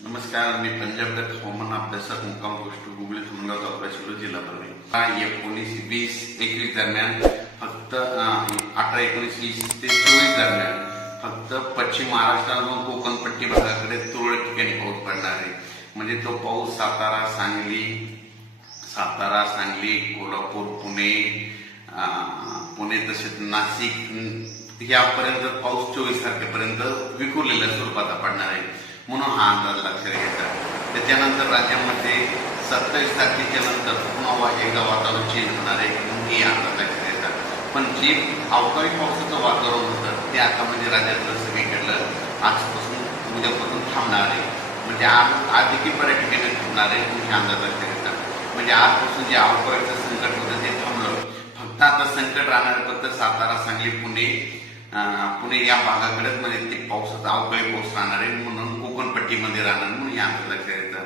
नमस्कार, मी पंजाब हवामान अभ्यासक मुक्काम पोस्ट गुगली थुमगाव तालुका शिरूर जिल्हा परभणी. 19-20-21 दरम्यान फक्त 18-19-20 ते 24 दरम्यान फक्त पश्चिम महाराष्ट्र व कोकण पट्टी भागाकडे तुरळक ठिकाणी पाऊस पडणार आहे. म्हणजे तो पाऊस सातारा, सांगली, कोल्हापूर, पुणे तसेच नाशिक यापर्यंत पाऊस 24 तारखेपर्यंत विखुरलेल्या स्वरूपात पडणार आहे, म्हणून हा अंदाज लक्षात घेतात. त्याच्यानंतर राज्यामध्ये 27 तारखेच्या नंतर पुन्हा एकदा वातावरण चेंज होणार आहे, म्हणून हे अंदाज लक्षात येतात. पण जे अवकाळी पावसाचं वातावरण होतं ते आता म्हणजे राज्यातलं सगळीकडलं आजपासून उद्यापासून थांबणार आहे. म्हणजे आज देखील बऱ्याच ठिकाणी थांबणार आहे, म्हणून हे अंदाज लक्षात येतात. म्हणजे आजपासून जे अवकाळीचं संकट होतं ते थांबलं. फक्त आता संकट राहणार फक्त सातारा, सांगली, पुणे या भागाकडेच म्हणजे ते पावसाचा अवकाळी पाऊस राहणार आहे, म्हणून कोकण पट्टीमध्ये राहणार, म्हणून या अंदाज लक्षात येतात.